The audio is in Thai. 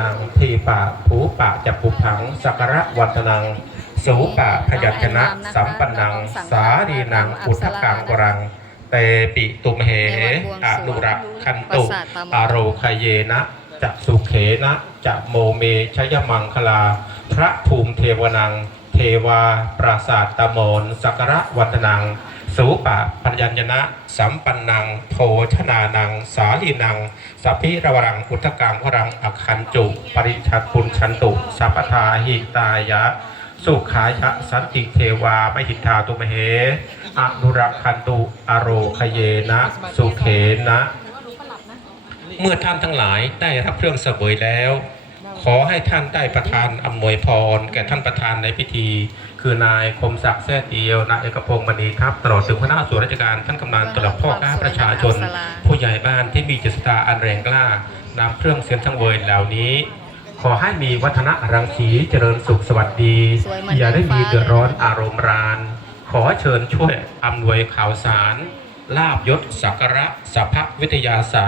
นังทีปะผูปะจับปุผังสักระวัฒนัง สูปะพยัญชนะ สัมปันนัง สารีนังอุทธกังกรัง เตปิตุมเหอนุรักขันตุอโรคเยนะจะสุเขนะจะโมเมชยมังคลา พระภูมิเทวนัง เทวา ปราศาสตมนสักระวัฒนัง สูปะปัญญญนะ สัมปันนัง โภชนานัง สาลีนัง สัพพิระวรัง อุทกังวรัง อคันจุ ปริชัดปุญชันตุ สัพทาหิตายะ สุขายะสันติเทวาไม่หิทธาตุมเหอนุรักขันตุอโรคเยนะ สุเขนะ เมื่อท่านทั้งหลายได้รับเครื่องเสวยแล้ว ขอให้ท่านได้ประทานอำนวยพร แก่ท่านประธานในพิธี คือนายคมศักดิ์แท้เตียวนายเอกพงศ์มณีทัพตลอดถึงหัวหน้าส่วนราชการท่านกำนันตลอดพ่อค้าประชาชน ผู้ใหญ่บ้านที่มีจิตศรัทธาอันแรงกล้านำเครื่องเสียงทั้งเวยเหล่านี้ ขอให้มีวัฒนะรังสีเจริญสุขสวัสดีสวยเหมือนอย่าได้มีท้องฟ้าเดือดร้อนเลยอารมณ์ราน ขอเชิญช่วยอำนวยข่าวสาร ลาบยศสักการะสัพพวิทยาศาสตร์